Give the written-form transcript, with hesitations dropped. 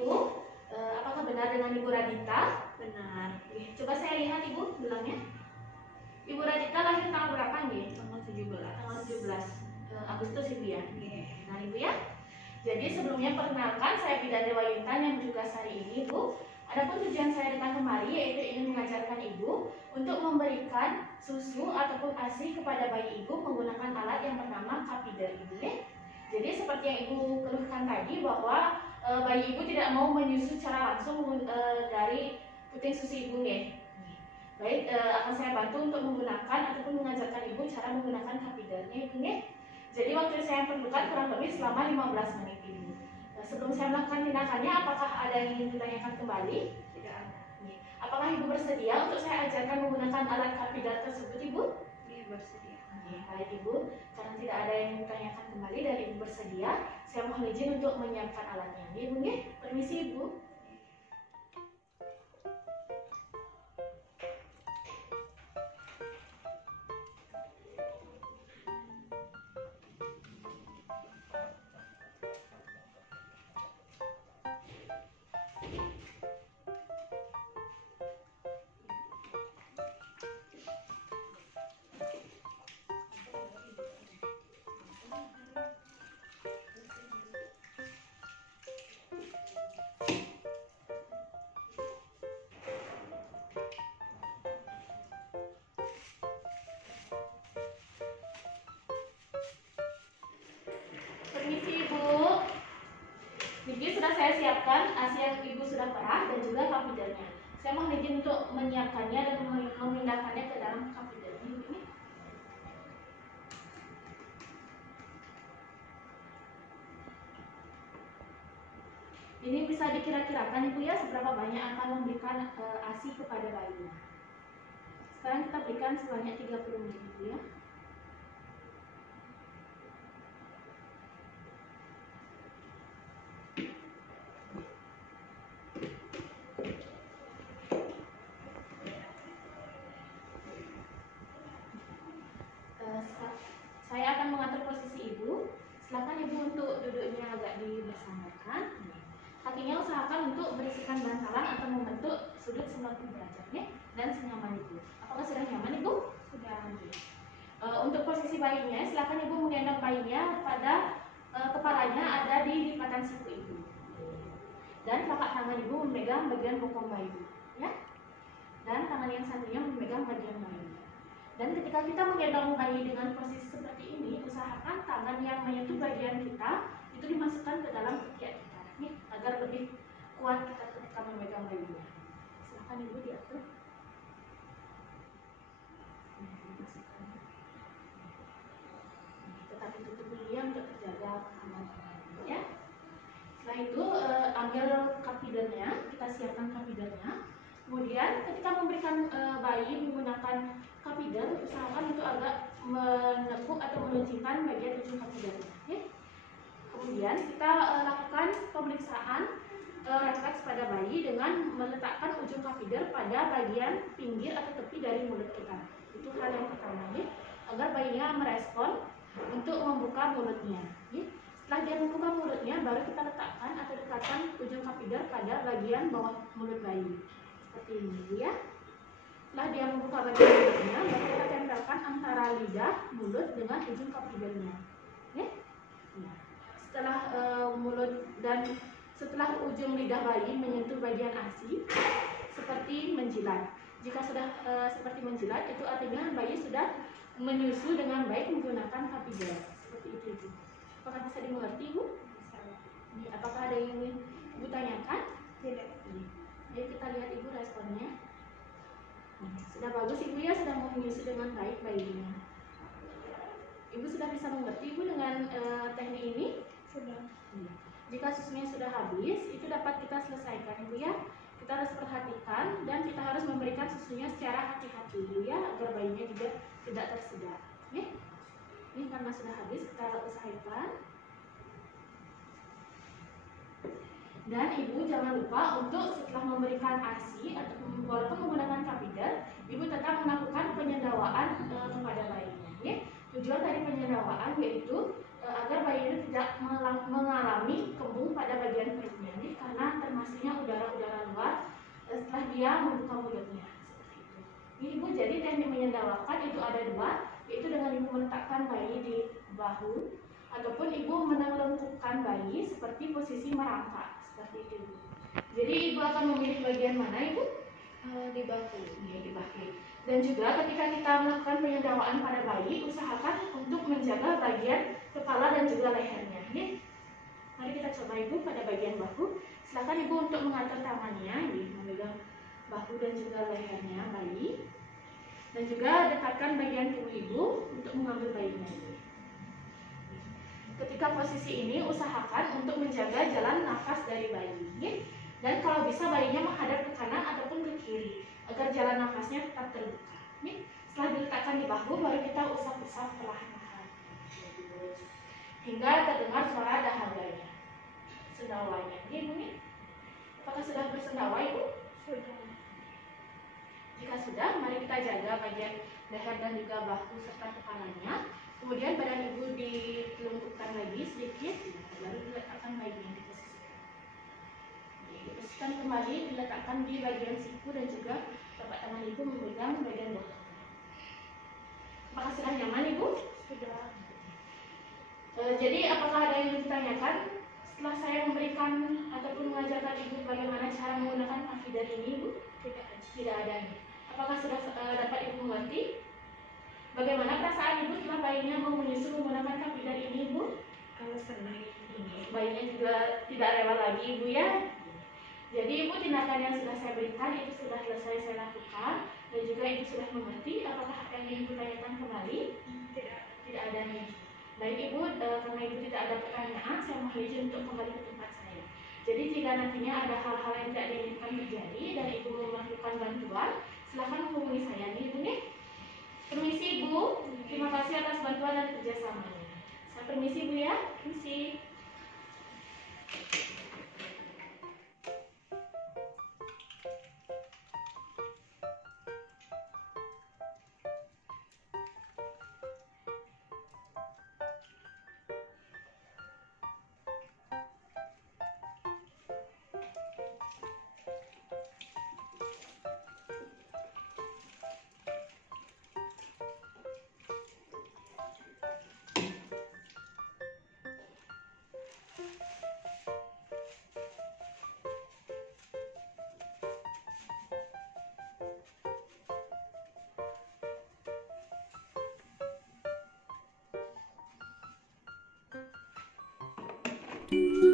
Ibu, apakah benar dengan Ibu Radita? Benar. Coba saya lihat Ibu gelangnya. Ibu Radita lahir tanggal berapa nih? Tanggal 17. Tanggal 17 Agustus Ibu ya. Yeah. Nah Ibu ya. Jadi sebelumnya perkenalkan, saya Bidan Dewa Yuntan yang bertugas hari ini Ibu. Adapun tujuan saya datang kemari yaitu ingin mengajarkan Ibu untuk memberikan susu ataupun ASI kepada bayi Ibu menggunakan alat yang bernama catheter Ibu ya. Jadi seperti yang Ibu keluhkan tadi bahwa bayi Ibu tidak mau menyusu secara langsung dari puting susu Ibu ya. Baik, akan saya bantu untuk menggunakan ataupun mengajarkan Ibu cara menggunakan catheternya Ibu ya. Jadi waktu saya perlukan kurang lebih selama 15 menit Ibu. Sebelum saya melakukan tindakannya, apakah ada yang ingin ditanyakan kembali? Tidak ada. Apakah Ibu bersedia untuk saya ajarkan menggunakan alat catheter tersebut Ibu? Iya, bersedia. Baik Ibu, karena tidak ada yang ditanyakan kembali dan Ibu bersedia, saya mohon izin untuk menyiapkan alatnya. Ibu ya, permisi Ibu. Permisi Ibu. Jadi sudah saya siapkan ASI yang Ibu sudah perah dan juga catheternya. Saya mohon izin untuk menyiapkannya dan memindahkannya ke dalam catheter ini. Ini bisa dikira-kirakan Ibu ya seberapa banyak akan memberikan ASI kepada bayinya. Sekarang kita berikan sebanyak 30 menit Ibu ya. Saya akan mengatur posisi Ibu. Silakan Ibu untuk duduknya agak dibersamakan. Kakinya usahakan untuk berisikan bantalan atau membentuk sudut 90 derajat ya, dan senyaman Ibu. Apakah sudah nyaman Ibu? Sudah. Untuk posisi bayinya, silakan Ibu menggendong bayinya pada kepalanya ada di lipatan siku Ibu. Dan telapak tangan Ibu memegang bagian bokong bayi, ya. Dan tangan yang satunya memegang bagian bayi. Dan ketika kita menggendong bayi dengan posisi seperti ini, usahakan tangan yang menyentuh bagian kita itu dimasukkan ke dalam ketiak kita, nih, agar lebih kuat kita ketika memegang bayinya. Silakan Ibu diatur. Tetapi tutup dulu ya untuk terjaga keamanan, ya. Setelah itu ambil catheternya, kita siapkan catheternya. Kemudian ketika memberikan bayi menggunakan catheter, usahakan itu agak menekuk atau meluncurkan bagian ujung catheternya. Okay? Kemudian kita lakukan pemeriksaan refleks pada bayi dengan meletakkan ujung catheter pada bagian pinggir atau tepi dari mulut kita. Itu hal yang pertama, ya? Agar bayinya merespon untuk membuka mulutnya. Ya? Setelah dia membuka mulutnya, baru kita letakkan atau dekatkan ujung catheter pada bagian bawah mulut bayi. Seperti ini ya. Setelah dia membuka bagian mulutnya, baru kita tempelkan antara lidah mulut dengan ujung catheternya. Ya? Nah, setelah mulut dan setelah ujung lidah bayi menyentuh bagian ASI, seperti menjilat. Jika sudah seperti menjilat, itu artinya bayi sudah menyusu dengan baik menggunakan catheter. Seperti itu Ibu. Apakah bisa dimengerti Ibu? Bisa. Apakah ada yang ingin Ibu tanyakan? Tidak. Ayo kita lihat Ibu responnya. Sudah bagus Ibu ya, sudah mau menyusu dengan baik bayinya. Ibu sudah bisa mengerti Ibu dengan teknik ini? Sudah. Jika susunya sudah habis, itu dapat kita selesaikan Ibu ya. Kita harus perhatikan dan kita harus memberikan susunya secara hati-hati Ibu ya, agar bayinya juga tidak tersedak. Ya? Ini karena sudah habis, kita usahakan. Dan Ibu jangan lupa untuk setelah memberikan ASI atau walaupun menggunakan catheter, Ibu tetap melakukan penyedawaan kepada bayinya. Ya? Tujuan dari penyedawaan yaitu agar bayi itu tidak mengalami kembung pada bagian perutnya, karena termasuk masuknya udara-udara luar setelah dia membuka mulutnya. Seperti itu. Ini Ibu, jadi teknik menyendawakan itu ada dua, yaitu dengan Ibu meletakkan bayi di bahu ataupun Ibu menelungkupkan bayi seperti posisi merangkak seperti itu Ibu. Jadi Ibu akan memilih bagian mana Ibu? Di bahu. Iya, di bahu. Dan juga ketika kita melakukan penyendawaan pada bayi, usahakan untuk menjaga bagian kepala dan juga lehernya. Ini, mari kita coba Ibu pada bagian bahu. Silakan Ibu untuk mengatur tangannya, memegang bahu dan juga lehernya bayi. Dan juga dekatkan bagian tubuh Ibu untuk mengambil bayinya Ibu. Ketika posisi ini usahakan untuk menjaga jalan nafas dari bayi. Dan kalau bisa bayinya menghadap ke kanan ataupun ke kiri agar jalan nafasnya tetap terbuka. Setelah diletakkan di bahu baru kita usap-usap perlahan-lahan hingga terdengar suara dahaganya, sendawanya. Ibu nih, apakah sudah bersendawa Ibu? Sudah. Jika sudah, mari kita jaga bagian leher dan juga bahu serta kepalanya. Kemudian badan Ibu dilungkupkan lagi sedikit, baru diletakkan bayinya diposisikan. Diposisikan kembali, diletakkan di bagian siku dan juga telapak tangan Ibu memegang bagian bawah. Apakah sudah nyaman Ibu? Sudah. Jadi apakah ada yang ditanyakan setelah saya memberikan ataupun mengajarkan Ibu bagaimana cara menggunakan kafidah ini Ibu? Tidak ada. Apakah sudah dapat Ibu mengerti? Bagaimana perasaan Ibu setelah bayinya mau menyusu menggunakan kafidah ini Ibu? Kalau senang ini. Bayinya juga tidak rewel lagi Ibu ya. Jadi Ibu, tindakan yang sudah saya berikan itu sudah selesai saya lakukan dan juga Ibu sudah mengerti. Apakah ada yang Ibu tanyakan kembali? Tidak ada nih. Baik Ibu, karena Ibu tidak ada pertanyaan, saya mohon izin untuk kembali ke tempat saya. Jadi jika nantinya ada hal-hal yang tidak diinginkan terjadi dan Ibu memerlukan bantuan, silakan hubungi saya nih Ibu nih. Permisi Ibu, terima kasih atas bantuan dan kerjasamanya. Saya permisi Ibu ya, permisi. Do